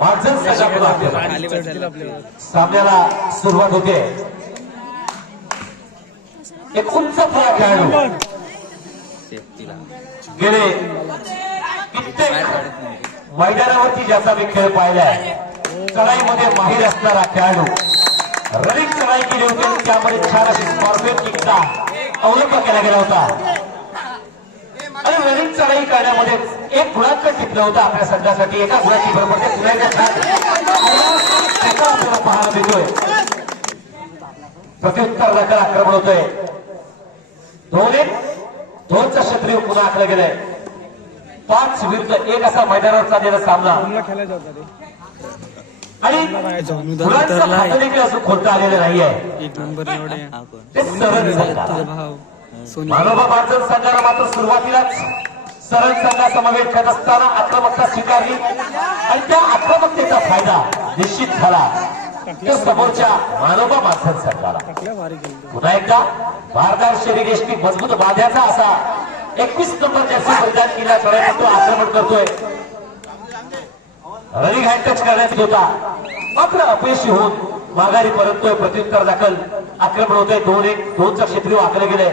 मार्जन सामन्याला सुरुवात होते। एक उंच फळा खेळाडू गेले कित्येक मैदानावरती ज्याचा मी खेळ पाहिलाय, चढाईमध्ये माहीर असणारा खेळाडू, रनिंग चढाई केली होती आणि त्यामध्ये छान अशी स्कॉर्पिओन किकचा अवलंब केला गेला होता आणि रनिंग चढाई करण्यामध्ये एक गुणांकन टिकलं होतं आपल्या संघासाठी। एका गुणाची बरोबर ते आपल्याला पाहायला मिळतोय। प्रत्युत्तर दाखल आक्रमण होतोय। 2-1 क्षेत्रीय पुन्हा आखलं गेलंय। 5 विरुद्ध 1 असा मैदानावर चाललेला सामना आणि मुलांचा खातं देखील असं खोलता आलेलं नाहीये। एक नंबर ते सरळ मानोबा मार्जन संघाला मात्र सुरुवातीलाच सरळ संघासमवेत खेळत असताना आक्रमकता स्वीकारली आणि त्या आक्रमकतेचा फायदा निश्चित झाला तो समोरच्या मानोबा मार्जन संघाला। पुन्हा एकदा भारदार शरीरयष्टी मजबूत बांध्याचा असा 21 नंबर जर्सी परिधान केला तो आक्रमण करतोय। रनिंग हँड टच करण्यात होता मात्र अपयशी होऊन माघारी परततोय। प्रत्युत्तर दाखल आक्रमण होतंय। 2-1 क्षेत्रीय आखले गेले।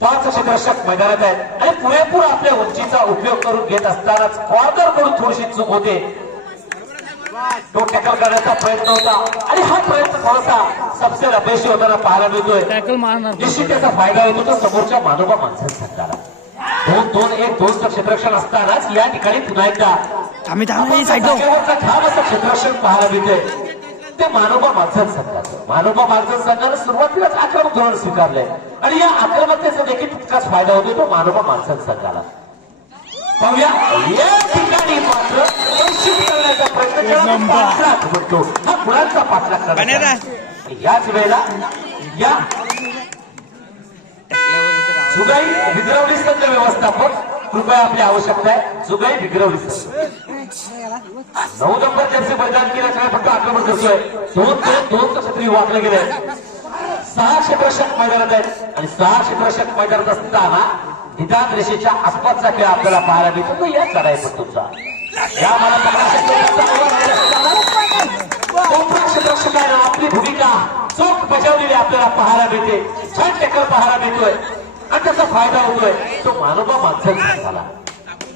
5 क्षेत्ररक्षक मैदानात आहेत आणि पुरेपूर आपल्या उंचीचा उपयोग करून घेत असतानाच कॉर्नर कडून थोडीशी चूक होते। तो टॅकल करण्याचा प्रयत्न होता आणि हा प्रयत्न थोडासा सबसे अपयशी होताना पाहायला मिळतोय। निश्चित त्याचा फायदा होतो तो समोरच्या मानोबा माणसाला संघाला। 2-1 क्षेत्ररक्षण असतानाच या ठिकाणी पुन्हा एकदा ठाम असं क्षेत्ररक्षण पाहायला मिळतंय ते मानोबा मार्जन संघाचं। मानोबा मार्जन संघानं सुरुवातीलाच आक्रमक धोरण स्वीकारलंय आणि या आक्रमकतेचा देखील तितकाच फायदा होतो तो मानोबा मार्जन संघाला। पाहूया या ठिकाणी मात्र करण्याचा प्रयत्न म्हणतो हा गुणांचा पाठलाग करण्याचा। याच वेळेला या जुगाई विग्रवली संघ व्यवस्थापक कृपया आपली आवश्यकता आहे। जुगाई विग्रवली संघ 9 नंबर जर्सी परिधान केल्याशिवाय फक्त आक्रमण करतोय। 2-2 क्षेत्रीय वाकले गेले। 6 क्षेत्ररक्षक मैदानात आहेत आणि 6 क्षेत्ररक्षक मैदानात असताना निदान रेषेच्या आसपासचा खेळ आपल्याला पाहायला मिळतो। या चढाईपट्टूचा या मला क्षेत्ररक्षकाने आपली भूमिका चोख बजावलेली आपल्याला पाहायला मिळते। छान टॅकल पाहायला मिळतोय आणि त्याचा फायदा होतोय तो मानोबा मार्जन संघाला।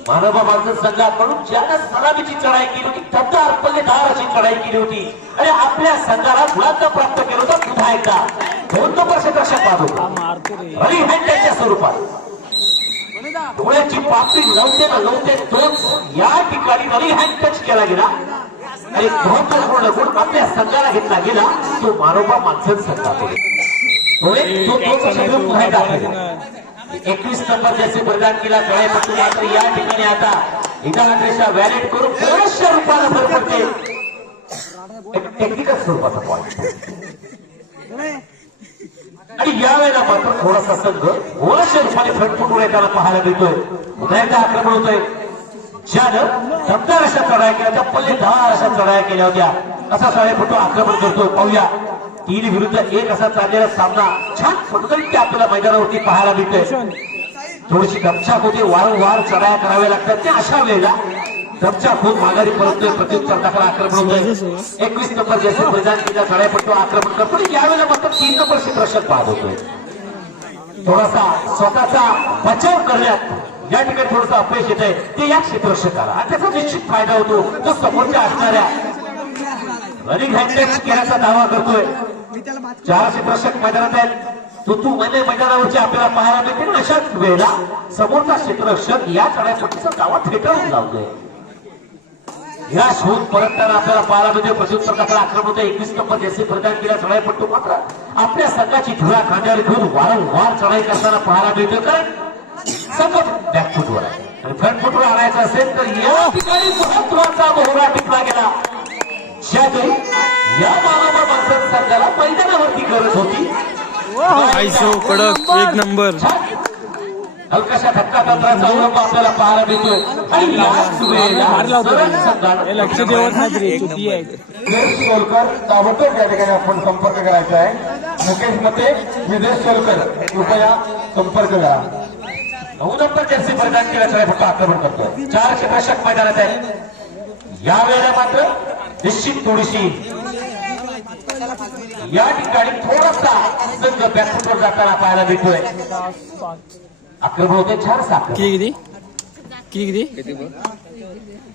मानोबा मार्जन संघाकडून ज्यानं सलामीची चढाई केली होती, थद्दार पल्लेदार अशी चढाई केली होती आणि आपल्या संघाला गुणांक प्राप्त केलं होतं। पुन्हा एकदा 2 नंबर क्षेत्ररक्षक पाहतो रनिंग हँड टचच्या स्वरूपात डोळ्याची पापडी लवते तोच या ठिकाणी रनिंग हँड टच केला गेला आणि महत्वपूर्ण गुण आपल्या संघाला घेतला गेला तो मानोबा मार्जन संघाकडे। 21 नंबर जैसे परिधान केला चढाईपट्टू मात्र या ठिकाणी आता निदान रेषा व्हॅलिड करून थोड्याशा रूपाला भर पडते। टेक्निकल स्वरूपाचा पॉईंट आणि यावेळेला मात्र थोडासा संघ थोड्याशा रूपाने फ्रंट फुटून येताना पाहायला मिळतोय। पुन्हा एकदा आक्रमण होतोय ज्यानं दमदार अशा चढाया केल्या त्या पल्लेदार अशा चढाया केल्या होत्या असा चढाईपट्टू आक्रमण करतोय। पाहूया 3 विरुद्ध 1 असा चाललेला सामना छान फटकरीत आपल्याला मैदानावरती पाहायला मिळतोय। थोडीशी दमछाक होते, वारंवार चढाया कराव्या लागतात त्या अशा वेळेला दमछाक होऊन माघारी परततोय। प्रत्युत्तर दाखल आक्रमण होतोय। 21 नंबर जैसे परिधान केला चढाईपट्टू आक्रमण करतो यावेळेला मात्र 3 नंबर क्षेत्ररक्षक बाद होतोय। थोडासा स्वतःचा बचाव करण्यात या ठिकाणी थोडंसं अपयश येत आहे ते या क्षेत्ररक्षकाला आणि त्याचा निश्चित फायदा होतो तो समोरच्या असणाऱ्या रनिंग हँड टच केल्याचा दावा करतोय। 4 क्षेत्ररक्षक मैदानात आहेत। तू मैदानावरची आपल्याला पाहायला मिळते अशाच वेळेला समोरचा क्षेत्ररक्षक या चढाईपट्टीचा दावा फेटाळून लावतोय। निराश होऊन परतताना आपल्याला पाहायला मिळते प्रत्युत्तर दाखल आक्रमण होतं। 21 नंबर जैसे परिधान केला चढाईपट्टू मात्र आपल्या संघाची धुरा खांद्यावर घेऊन वारंवार चढाई करताना पाहायला मिळतोय कारण संघ बॅकफुटवर आहे आणि फ्रंट फुटवर आणायचं असेल तर या ठिकाणी महत्वाचा मोहरा टिकला गेला। ज्यावेळी या मानोबा मार्जन संघाला मैदानावरती गरज होती कडक 1 नंबर हलकाशा धक्का तंत्राचा अवलंब आपल्याला पाहायला मिळतोय आणि याच वेळेला लक्ष देवत नाही ताबडतोब या ठिकाणी आपण संपर्क करायचा आहे। मुकेश मते विदेश सोलकर कृपया संपर्क करा। 9 नंबर जर्सी परिधान केल्याशिवाय फक्त आक्रमण करतोय। 4 क्षेत्ररक्षक मैदानात आहेत। यावेळेला मात्र निश्चित थोडीशी या ठिकाणी थोडासा संघ बॅकफुटवर जाताना पाहायला मिळतोय. आक्रमण होते छान साखर किती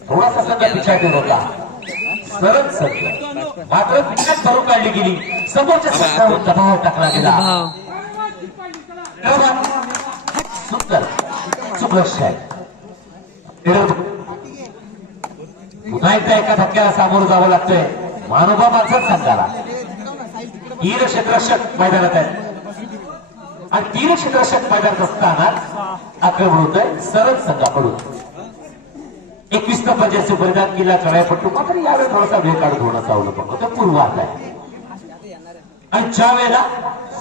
थोडासा संघ पिछाडीवर होता. सरळ संघ मात्र विकेट भरून काढली गेली. समोरच्या संघावर दबाव टाकला गेला. सुंदर सुलक्ष पुन्हा एकदा एका धक्क्याला सामोरं जावं लागतंय. मानोबा माणसाच संघाला 3 क्षेत्ररक्षक मैदानात आहेत आणि 3 क्षेत्ररक्षक मैदानात असताना आक्रमण होत आहे सरळ संघाकडून. 21 नंबर जर्सी परिधान केला चढाईपट्टू मात्र यावेळी थोडासा वेळ काढून होण्याचा अवलंबन होतं. पूर्वात आहे आणि ज्या वेळेला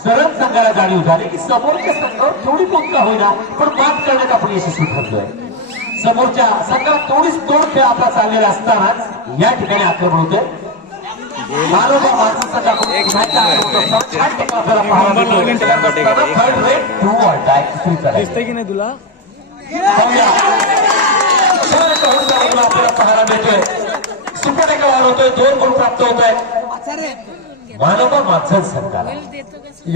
सरळ संघाला जाणीव झाली की समोरच्या संघावर थोडी कोणता होईना पण मात करण्यात आपण यशस्वी ठरलोय. समोरच्या संघाला थोडीच तोड खेळ आपला चाललेला असतानाच या ठिकाणी आक्रमण होतंय. मानोबा माणसं संघाकडून आपल्याला पाहायला तुला आपल्याला पाहायला मिळतोय. सुपर एका वार होतोय. 2 गुण प्राप्त होत आहेत मानोबा माणसं संघाला.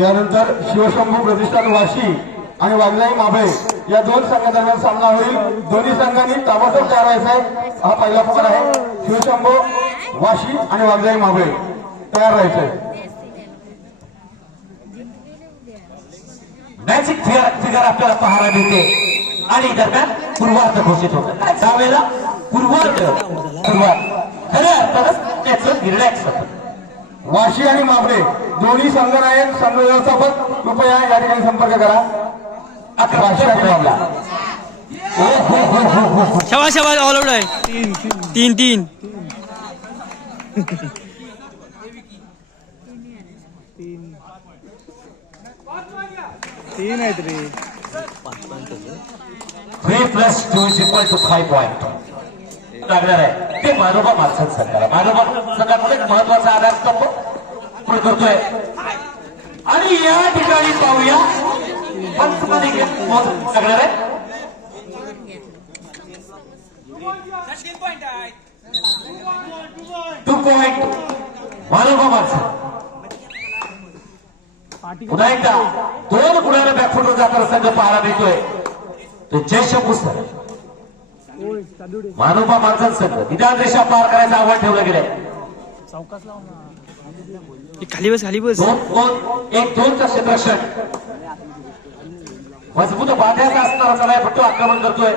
यानंतर शिवशंभू प्रतिष्ठान वाशी आणि वाघजाई माबळे या 2 संघादरम्यान सामना होईल. दोन्ही संघांनी ताबडतोब तयार व्हायचा आहे. हा पहिला प्रकार आहे. शिवशंभू वाशी आणि वाघजाई माबळे तयार राहायचंय. मॅजिक फिगर आपल्याला पाहायला मिळते आणि दरम्यान पूर्वार्ध घोषित होतं. त्यावेळेला पूर्वार्ध सुरुवात खऱ्या अर्थानं त्याचं निर्णायक होतं. वाशी आणि माबळे दोन्ही संघ नायक संघ व्यवस्थापक कृपया या ठिकाणी संपर्क करा. वाशी आणि माबळे शाबास शाबास ऑल आउट आहे. 3 आहेत रे. 3+2 = 5 पॉइंट लागणार आहे. ते मानोबा माणसात संघाला. मानोबा संघाकडे एक महत्वाचा आधारस्तंभ पुढे करतोय आणि या ठिकाणी पाहूया पंचमध्ये लागणार आहे. 2 पॉइंट मानोबा माणसं. पुन्हा एकदा 2 गुणांना बॅकफुटवर जाताना संघ पाहायला मिळतोय. तो जयशंभू सर मानोबा माणसाचा संघ निदान रेषा पार करायचं आव्हान ठेवलं गेलंय. खाली बस 2-2चा क्षेत्ररक्षण मजबूत बांध्याचा असणारा चढाईपट्टू आक्रमण करतोय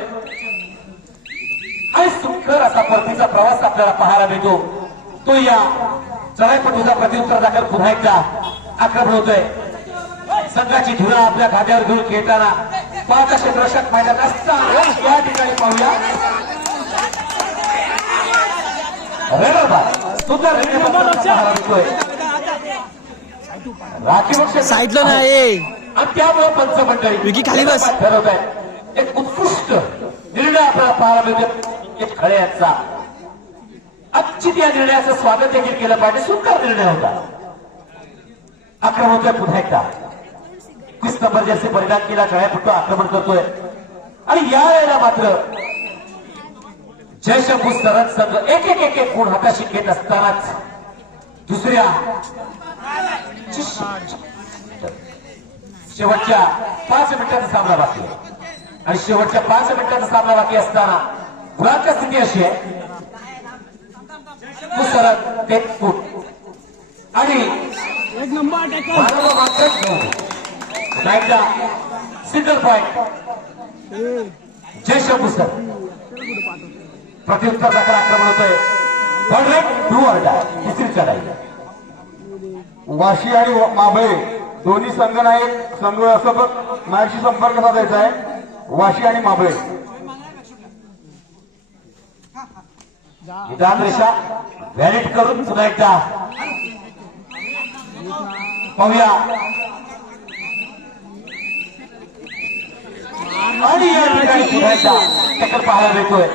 आणि सुंदर असा परतीचा प्रवास आपल्याला पाहायला मिळतो. तो या चढाईपट्टूचा प्रत्युत्तर दाखल पुन्हा एकदा आक्रमण होतोय. संघाची धुरा आपल्या खात्यावर घेऊन खेळताना 5 क्षेत्ररक्षक मैदानात असताना या ठिकाणी पाहूया सुंदर राखीव साईडला नाही आणि त्यामुळे पंचमंडळी विकी खाली बस ठरवत आहे. एक उत्कृष्ट निर्णय आपल्याला पाहायला मिळतो एक खळे यांचा. अच्युत या निर्णयाचं स्वागत देखील केलं पाहिजे. सुंदर निर्णय होता. आक्रमण होतोय पुन्हा एकदा. 21 नंबर जर्सी परिधान केला चढाईपट्टू आक्रमण करतोय आणि या वेळेला मात्र जयशंभू सरळ संघ एक गुण हाताशी घेत असतानाच दुसऱ्या शेवटच्या 5 मिनिटांचा सामना बाकी आहे आणि शेवटच्या 5 मिनिटांचा सामना बाकी असताना गुणांची स्थिती अशी आहे. सरळ 1 फूट आणि सिंगल पॉइंट जयशंभू सर. प्रत्युत्तर दाखल आक्रमण होतोय. तिसरी चढाई. वाशी आणि माबळे दोन्ही संघ नायक संघ व्यवस्थापक माझ्याशी संपर्क साधायचा आहे. वाशी आणि माबळे निदान रेषा व्हॅलिड करून पुन्हा एकदा पाहूया आणि या ठिकाणी पुन्हा एकदा टक्कर पाहायला मिळतोय.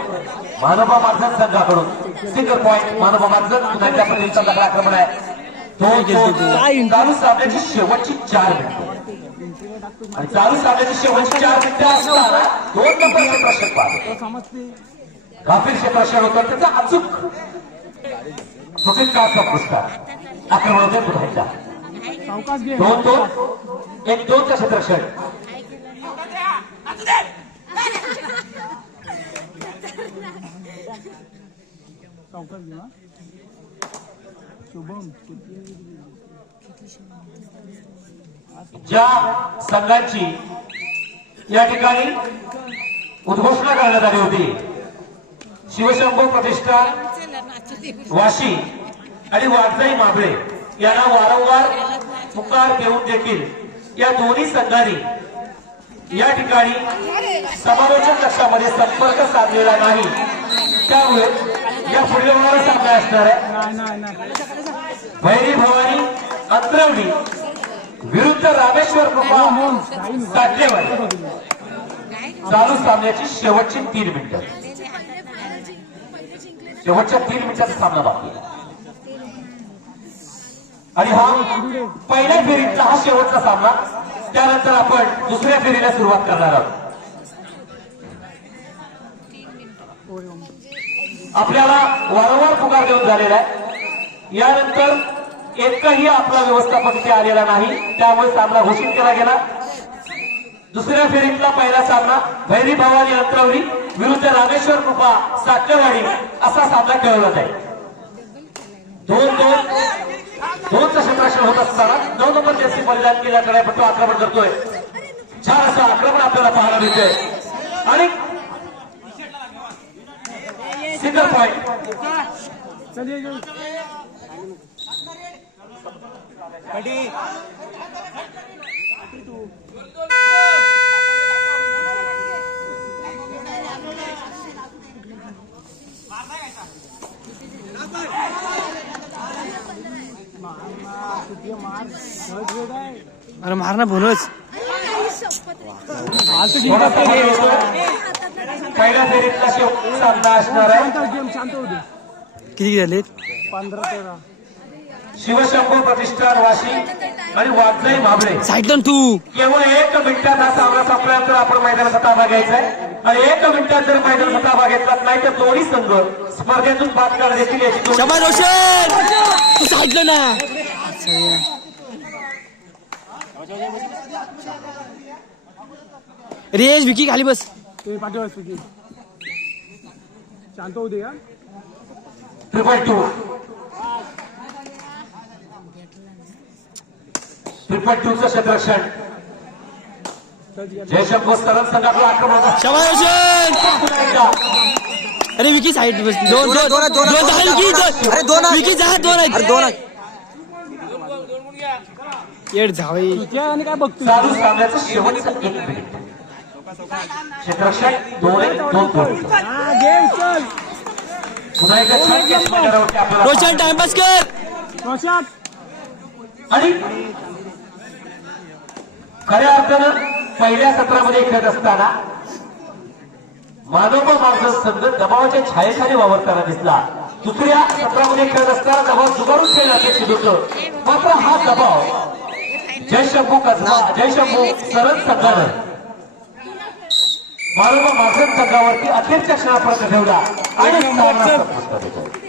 मानोबा माणसात संघाकडून सिंगल पॉइंट मानोबा माणसात पुन्हा एकदा प्रतिष्ठा दाखल आक्रमण आहे. चालू सामन्याची शेवटची 4 मिनिटं आणि चालू सामन्याची शेवटची 4 मिनिटं असताना 2 नंबरचे प्रश्न पाहतो. गाफील क्षेत्ररक्षण होतं त्याचा अचूक चुकीत काळचा पुरस्कार आक्रमण होते बुधायचा 2-2 1-2चं क्षेत्ररक्षण ज्या संघांची या ठिकाणी उद्घोषणा करण्यात आली होती शिवशंभू प्रतिष्ठान वाशी आणि वाघजाई माबळे यांना वारंवार पुकार देऊन देखील या दोन्ही संघांनी या ठिकाणी समालोचन कक्षामध्ये संपर्क साधलेला नाही त्यामुळे या पुढील होणारा सामना असणार आहे भैरी भवानी अंतरवली विरुद्ध रामेश्वर कृपा साठलेवाडी चालू सामन्याची शेवटची 3 मिनिटं शेवटच्या 3 मिनिटांचा सामना बाकी आहे आणि हा पहिल्या फेरीतला हा शेवटचा सामना त्यानंतर आपण दुसऱ्या फेरीला सुरुवात करणार आहोत आपल्याला वारंवार पुकार देऊन झालेला आहे यानंतर एकही आपला व्यवस्थापक इथे आलेला नाही त्यामुळे सामना घोषित केला गेला दुसऱ्या फेरीतला पहिला सामना भैरी भवानी अंतरवली विरुद्ध रामेश्वर कृपा साठलेवाडी असा सामना खेळवला जाईल 2-2चं क्षेत्ररक्षण होत असताना 9 नंबर जर्सी परिधान केल्या खेळापट्टू आक्रमण करतोय छान असं आक्रमण आपल्याला पाहायला मिळतंय आणि सिंगल पॉइंट अरे मार ना बोनच पहिल्या फेरीतला शेवटचा सामना असणार आहे किती झाले 15-13 शिवशंभू प्रतिष्ठान वाशी आणि वाघजाई माबळे साईडला तू केवळ 1 मिनिटात हा सामना संपल्यानंतर आपण मैदानाचा ताबा घ्यायचा आहे आणि 1 मिनिटात जर मैदानाचा ताबा घेतला नाही तर दोन्ही संघ स्पर्धेतून बाद करण्यात येतील याची शबाज रोशन तू साईडला ना रेश विकी खाली बस ते पाठवस की शांत होऊ दे का 2-2चं क्षेत्ररक्षण जयशंभू सरळ संघातलं आक्रमण शबाज रोशन अरे विकी साईड बस दोन अरे दोन विकी जा दोन आहेत दोन येड जावई आणि काय बघतो चालू सामन्याचं शेवटचं 1 मिनिट क्षेत्ररक्षण 2-2 हा गेम चल पुन्हा एकदा छान केस मैदानावरती आपल्याला रोशन टाइमपास कर रोशात आणि खऱ्या अर्थानं पहिल्या सत्रामध्ये खेळत असताना मानोबा माणसं संघ दबावाच्या छायेखाली वावरताना दिसला दुसऱ्या सत्रामध्ये खेळत असताना दबाव जुगारून खेळणं अपेक्षित होतं मात्र हा दबाव जयशंभू सरळ संघानं मानोबा माणसं संघावरती अखेरच्या क्षणापर्यंत ठेवला आणि सामना संपुष्टात येतो